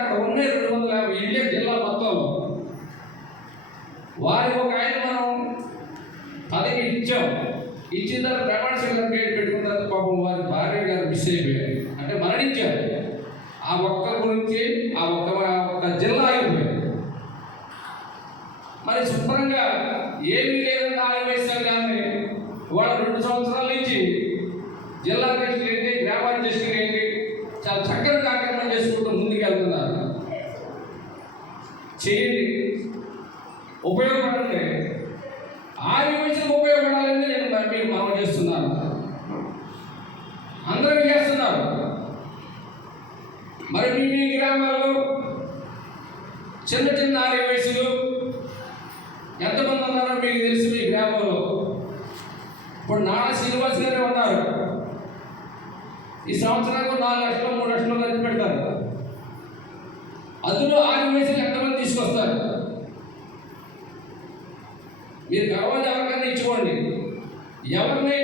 అక్కడ ఉన్నాయి 250 ఇళ్ళే జిల్లా మొత్తంలో. వారికి ఒక ఆయన మనం పదవి ఇచ్చాం. ఇచ్చిన తర్వాత ప్రమాణ సర్టిఫికేట్ పెట్టుకున్న తర్వాత పాపం వారి భార్య గారు మిస్ అయిపోయారు, అంటే మరణించారు. ఆ ఒక్క గురించి ఆ ఒక్క జిల్లా అయిపోయారు. మరి శుభ్రంగా ఏమీ లేదన్న ఆలోచిస్తారు. కానీ వాళ్ళు 2 సంవత్సరాల నుంచి జిల్లా అధ్యక్షులు ఏంటి, గ్రామాధ్యక్షులు ఏంటి, చాలా చక్కని కార్యక్రమం చేసుకుంటూ ముందుకు వెళ్తున్నారు. చేయండి, ఉపయోగపడండి. ఆదివాసులకు ఉపయోగపడాలని నేను మీకు మనం చేస్తున్నాను. అందరూ చేస్తున్నారు. మరి మీ గ్రామాల్లో చిన్న చిన్న ఆదివాసులు ఎంతమంది ఉన్నారో మీకు తెలుసు. మీ గ్రామంలో ఇప్పుడు నారా శ్రీనివాస్ గారే ఉన్నారు. ఈ సంవత్సరానికి 4 లక్షలు 3 లక్షలు ఖర్చు పెడతారు. అందులో ఆదివాసులు ఎంతమంది తీసుకొస్తారు? మీరు కావాలి ఎవరికైనా ఇచ్చుకోండి. ఎవరిని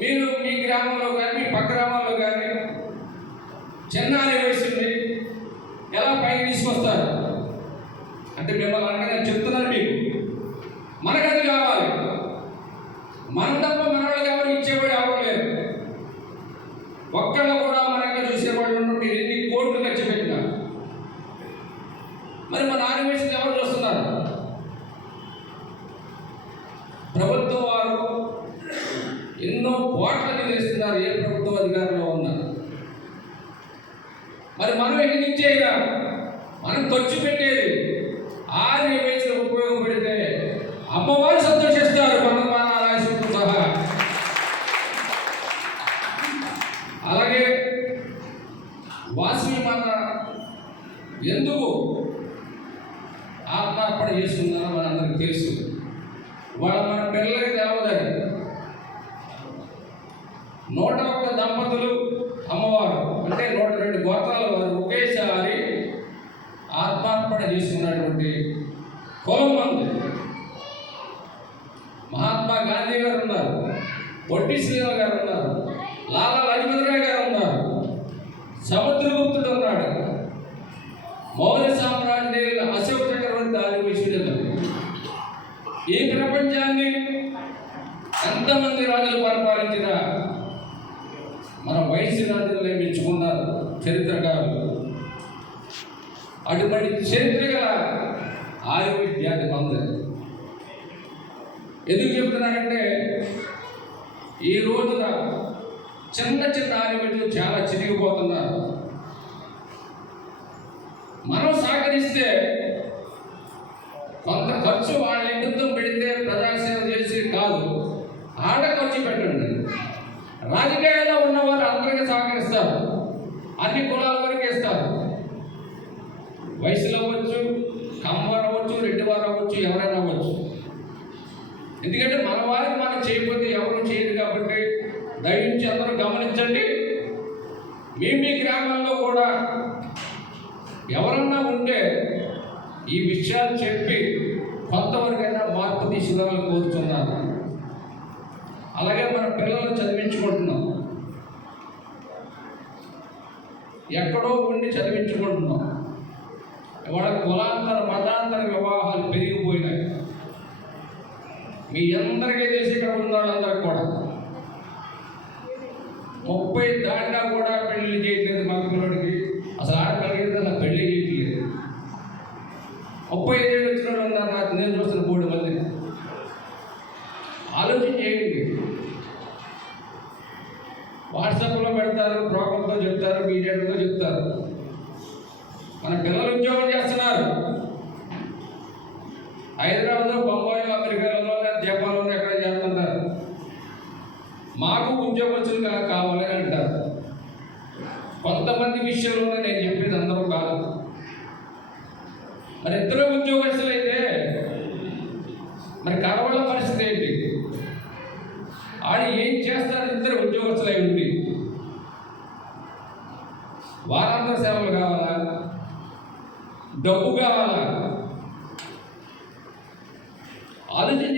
మీరు మీ గ్రామంలో కానీ మీ పక్క గ్రామాల్లో కానీ చిన్న ఆదివాసుల్ని ఎలా పైకి తీసుకొస్తారు అంటే మిమ్మల్ని అనగా చెప్తున్నాను మీకు. మనకు అది కావాలి. మనం తప్ప మన వాళ్ళకి ఎవరు ఇచ్చేవాడు ఎవరు లేరు. ఒక్కళ్ళు కూడా మనకు చూసేవాళ్ళు ఉండరు. మీరు ఎన్ని కోట్లు ఖర్చు పెట్టినా మరి మన ఆదివాసులు ఎవరు చూస్తున్నారు? ప్రభుత్వం వారు ఎన్నో కోట్లని తెలుస్తున్నారు. ఏ ప్రభుత్వం అధికారంలో ఉన్నారు. మరి మనం ఎక్కడి నుంచి అయినా మనం ఖర్చు పెట్టేది ఆదివాసులకు ఉపయోగపడితే అమ్మవారు సంతోషిస్తారు. మన ఆలయంతో సహా. అలాగే వాసవి మాత ఎందుకు ఆత్మార్పణ చేస్తున్నారో మనందరికీ తెలుసు. వాళ్ళ మన పిల్లలకి దేవదని 101 దంపతులు అమ్మవారు అంటే 102 గోత్రాల వారు ఒకేసారి ఆత్మార్పణ చేసుకున్నటువంటి కులం మంది. మహాత్మా గాంధీ గారు ఉన్నారు, పొట్టి శ్రీరామ్ గారు ఉన్నారు, లాలా లజపతి రాయ్ గారు ఉన్నారు, సముద్రగుప్తుడు ఉన్నాడు, మౌర్య సామ్రాజ్య అశోక చక్రవర్తి ఆదివాసుడు. ఈ ప్రపంచాన్ని ఎంతమంది రాజులు పరిపాలించిన మన వయసు రాజులనే మెచ్చుకున్నారు చరిత్రకారులు. అటువంటి చరిత్ర గల ఆదివాసి జాతి మంది. ఎందుకు చెప్తున్నానంటే ఈ రోజున చిన్న చిన్న ఆదివాసులు చాలా చిరిగిపోతున్నారు. మనం సహకరిస్తే కొంత ఖర్చు వాళ్ళ నిమిత్తం పెడితే ప్రజాసేవ చేసి కాదు, ఆడ ఖర్చు పెట్టండి. రాజకీయాల్లో ఉన్నవారు అందరికీ సహకరిస్తారు. అన్ని కులాల వరకు ఇస్తారు. వయసులో అవ్వచ్చు, కమ్మవారు అవ్వచ్చు, రెడ్డివారు అవ్వచ్చు, ఎవరైనా అవ్వచ్చు. ఎందుకంటే మన వారికి మనం చేయకపోతే ఎవరు చేయరు. కాబట్టి దయించి అందరూ గమనించండి. మీ గ్రామాల్లో కూడా ఎవరన్నా ఉంటే ఈ విషయాలు చెప్పి కొంతవరకైనా మార్పు తీసుకురావాలని కోరుతున్నాను. అలాగే మన పిల్లలను చదివించుకుంటున్నాం. ఎక్కడో ఉండి చదివించుకుంటున్నాం. ఇవాళ కులాంతర మతాంతర వివాహాలు పెరిగిపోయినాయి. మీ అందరికీ తెలిసి ఇక్కడ ఉన్న వాళ్ళందరికీ కూడా 30 దాకా కూడా పెళ్లి చేయట్లేదు. మా పిల్లడికి అసలు ఆడపిల్లకి అలా పెళ్లి చేయట్లేదు. 35 ఏళ్ళు వచ్చిన వాళ్ళు ఉన్నారు. నాకు నేను చూస్తున్న 3 మంది. ఆలోచన చేయండి. వాట్సాప్లో పెడతారు, ప్రోగ్రాంతో చెప్తారు, మీడియాతో చెప్తారు. మన పిల్లలు ఉద్యోగం చేస్తున్నారు. హైదరాబాద్లో, బొంబాయిలో, అమెరికాలో, జపాన్లో ఎక్కడ చేస్తుంటారు. మాకు ఉద్యోగస్తులు కావాలని అంటారు. కొంతమంది విషయంలో నేను చెప్పేది అందరూ కాదు. మరి ఇద్దరు ఉద్యోగస్తులు అయితే మరి కడవల పరిస్థితి ఏంటి? ఆడు ఏం చేస్తారు? ఇద్దరు ఉద్యోగస్తులు అయి ఉండి వారాంతర సేవలు కావాలా? డబ్బు కావాలా? ఆలోచన